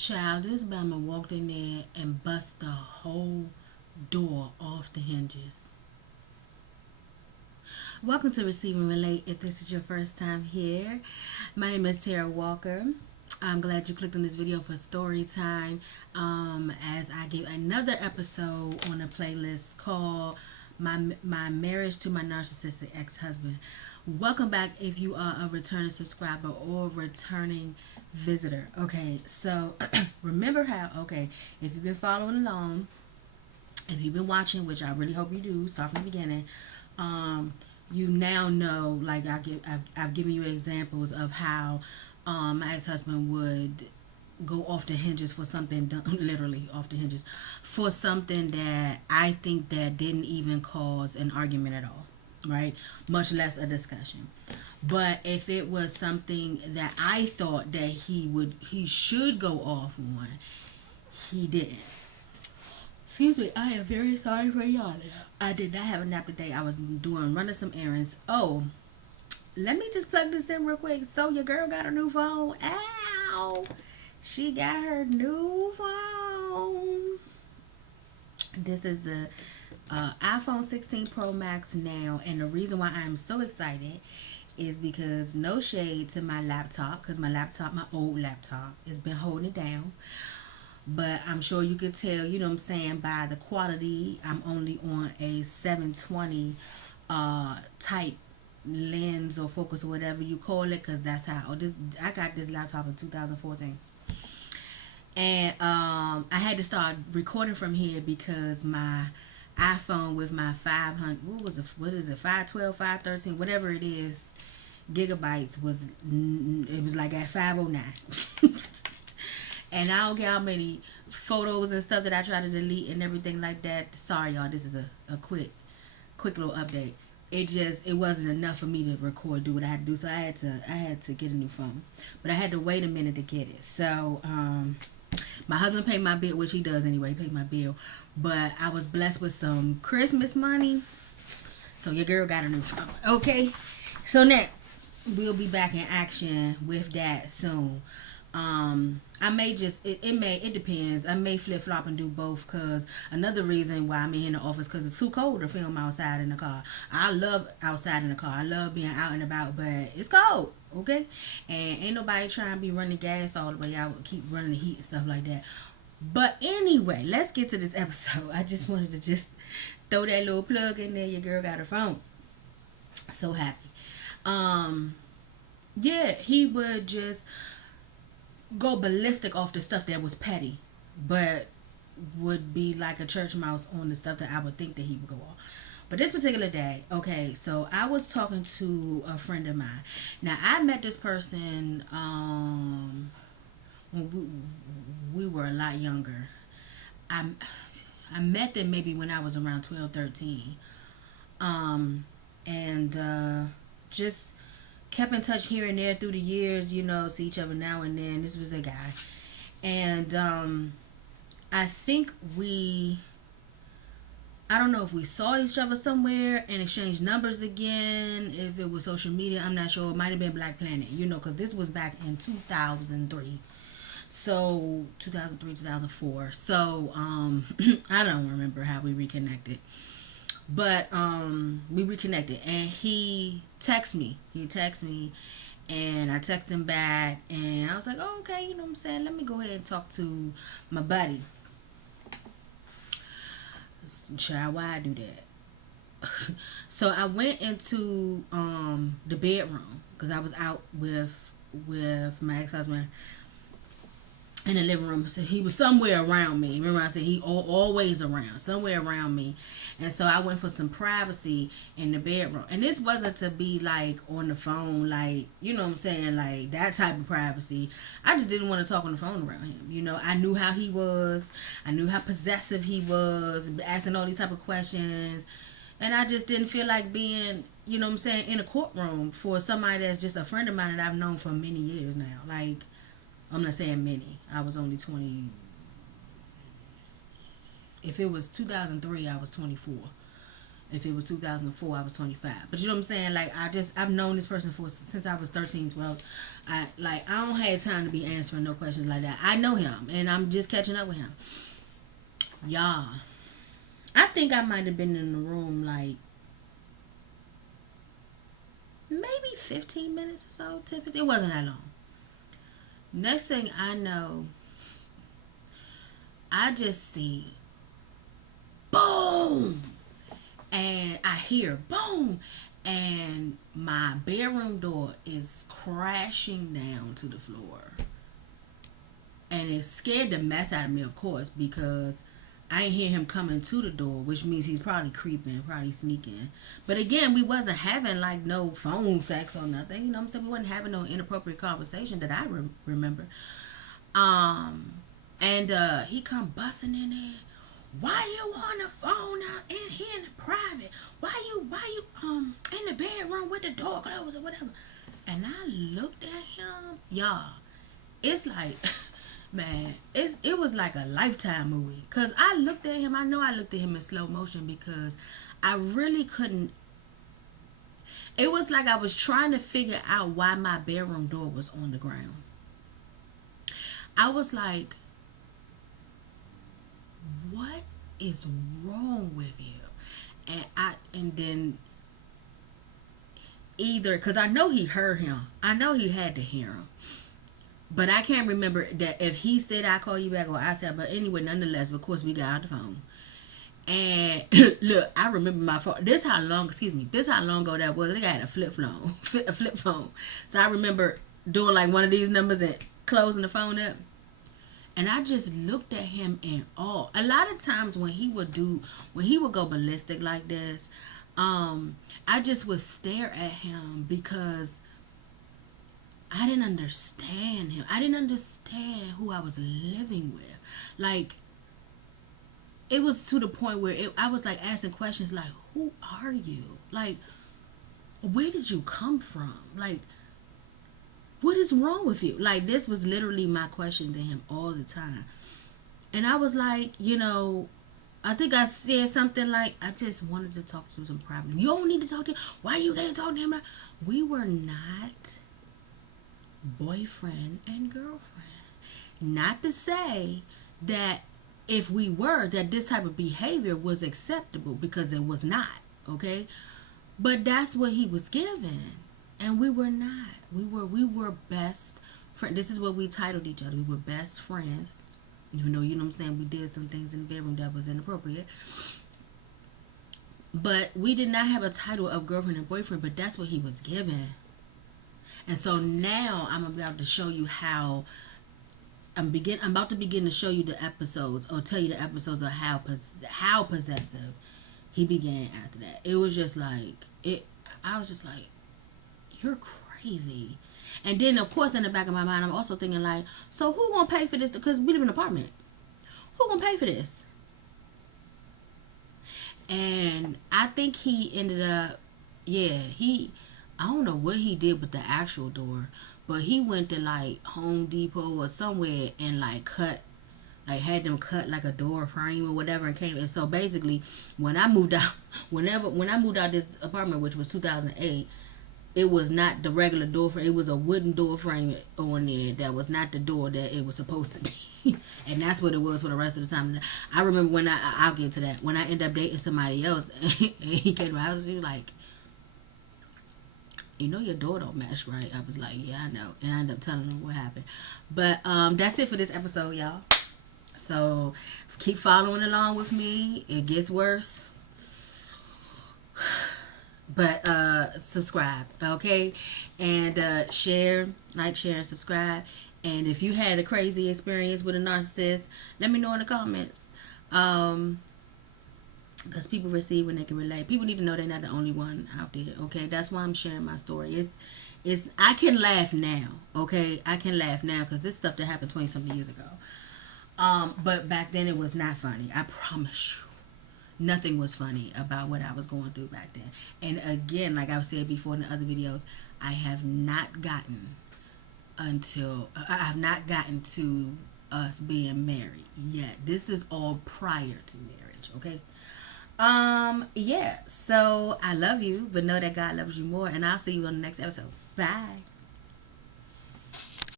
Child, this BAMMA walked in there and bust the whole door off the hinges. Welcome to Receive and Relate. If this is your first time here, my name is Tara Walker. I'm glad you clicked on this video for story time, as I give another episode on a playlist called my Marriage to My Narcissistic Ex-Husband. Welcome back if you are a returning subscriber or returning visitor. Okay, so remember how, if you've been following along, if you've been watching, which I really hope you do, start from the beginning, you now know, like I've given you examples of how my ex-husband would go off the hinges for something literally off the hinges for something that I think that didn't even cause an argument at all, right? Much less a discussion. But if it was something that I thought that he should go off on, he didn't. Excuse me, I am very sorry for yawning. I did not have a nap today. I was running some errands. Oh, let me just plug this in real quick. So your girl got her new phone. Ow! She got her new phone. This is the iPhone 16 Pro Max now. And the reason why I'm so excited is because no shade to my laptop. Because my old laptop, has been holding it down. But I'm sure you could tell, you know what I'm saying, by the quality. I'm only on a 720 type lens or focus or whatever you call it, because that's how I got this laptop in 2014. And I had to start recording from here because my iPhone with my 500, what is it, 512, 513, whatever it is, gigabytes, it was like at 509. And I don't care how many photos and stuff that I try to delete and everything like that. Sorry, y'all. This is a quick little update. It wasn't enough for me to record, do what I had to do. So I had to get a new phone. But I had to wait a minute to get it. So my husband paid my bill, which he does anyway. He paid my bill. But I was blessed with some Christmas money. So your girl got a new phone. Okay. So now we'll be back in action with that soon. I may just it depends. I may flip flop and do both, because another reason why I'm in the office, because it's too cold to film outside in the car. I love outside in the car. I love being out and about, but it's cold, okay? And ain't nobody trying to be running gas all the way out, keep running the heat and stuff like that. But anyway, let's get to this episode. I just wanted to just throw that little plug in there. Your girl got her phone. So happy. Yeah, he would just go ballistic off the stuff that was petty, but would be like a church mouse on the stuff that I would think that he would go on. But this particular day, okay, so I was talking to a friend of mine. Now, I met this person when we were a lot younger. I met them maybe when I was around 12, 13. Just kept in touch here and there through the years, see each other now and then. This was a guy. And I think I don't know if we saw each other somewhere and exchanged numbers again, if it was social media, I'm not sure. It might have been Black Planet, because this was back in 2003. So, 2003, 2004. So, I don't remember how we reconnected. But we reconnected, and he texted me, and I texted him back, and I was like, oh, okay, you know what I'm saying, let me go ahead and talk to my buddy. Child, why I do that? So I went into the bedroom, because I was out with my ex-husband in the living room. So he was somewhere around me. Remember I said he always around, somewhere around me. And so I went for some privacy in the bedroom. And this wasn't to be like on the phone, like, you know what I'm saying, like that type of privacy. I just didn't want to talk on the phone around him. I knew how he was. I knew how possessive he was, asking all these type of questions. And I just didn't feel like being, you know what I'm saying, in a courtroom for somebody that's just a friend of mine that I've known for many years now. Like, I'm not saying many. I was only 20. If it was 2003, I was 24. If it was 2004, I was 25. But you know what I'm saying? Like, I've known this person since I was 13, 12. I don't have time to be answering no questions like that. I know him, and I'm just catching up with him. Y'all, I think I might have been in the room like maybe 15 minutes or so, 10, 15. It wasn't that long. Next thing I know, I just see boom, and I hear boom, and my bedroom door is crashing down to the floor. And it scared the mess out of me, of course, because I didn't hear him coming to the door, which means he's probably creeping, probably sneaking. But again, we wasn't having like no phone sex or nothing. You know what I'm saying? We wasn't having no inappropriate conversation that I remember. And he come busting in there. Why you on the phone out in here in the private? Why you in the bedroom with the door closed or whatever? And I looked at him, y'all. It's like, man, it was like a Lifetime movie. Cause I looked at him. I know I looked at him in slow motion because I really couldn't. It was like I was trying to figure out why my bedroom door was on the ground. I was like, what is wrong with you? And then either, because I know he heard him. I know he had to hear him. But I can't remember that if he said I call you back or I said, but anyway, nonetheless, of course we got out the phone. And look, I remember my phone. This how long ago that was. I think I had a flip phone. So I remember doing like one of these numbers and closing the phone up. And I just looked at him in awe. A lot of times when he would go ballistic like this, I just would stare at him because I didn't understand him. I didn't understand who I was living with. Like, it was to the point where I was like asking questions like, who are you? Like, where did you come from? Like, what is wrong with you? Like, this was literally my question to him all the time. And I was like, I think I said something like, I just wanted to talk to him privately. You don't need to talk to him. Why you can't talk to him? We were not boyfriend and girlfriend. Not to say that if we were, that this type of behavior was acceptable, because it was not, okay? But that's what he was given. And we were not. We were best friends. This is what we titled each other. We were best friends. Even though, you know what I'm saying, we did some things in the bedroom that was inappropriate. But we did not have a title of girlfriend and boyfriend, but that's what he was given. And so now I'm about to show you how I'm about to begin to show you the episodes, or tell you the episodes of how possessive he began after that. It was just like, I was just like, you're crazy. And then, of course, in the back of my mind, I'm also thinking like, so who gonna pay for this? Because we live in an apartment. Who gonna pay for this? And I think he ended up, I don't know what he did with the actual door, but he went to like Home Depot or somewhere and had them cut like a door frame or whatever, and came. And so basically, when I moved out, when I moved out this apartment, which was 2008, it was not the regular door frame. It was a wooden door frame on there that was not the door that it was supposed to be. And that's what it was for the rest of the time. I remember when I'll get to that. When I ended up dating somebody else, and he came to my house, he was like, your door don't match right. I was like, yeah, I know. And I ended up telling him what happened. But that's it for this episode, y'all. So keep following along with me. It gets worse. But subscribe, okay? And share, and subscribe. And if you had a crazy experience with a narcissist, let me know in the comments. Because people receive when they can relate. People need to know they're not the only one out there, okay? That's why I'm sharing my story. I can laugh now, okay? I can laugh now because this stuff that happened 20-something years ago. But back then it was not funny. I promise you. Nothing was funny about what I was going through back then. And again, like I've said before in the other videos, I have not gotten to us being married yet. This is all prior to marriage, okay? Yeah. So I love you, but know that God loves you more, and I'll see you on the next episode. Bye.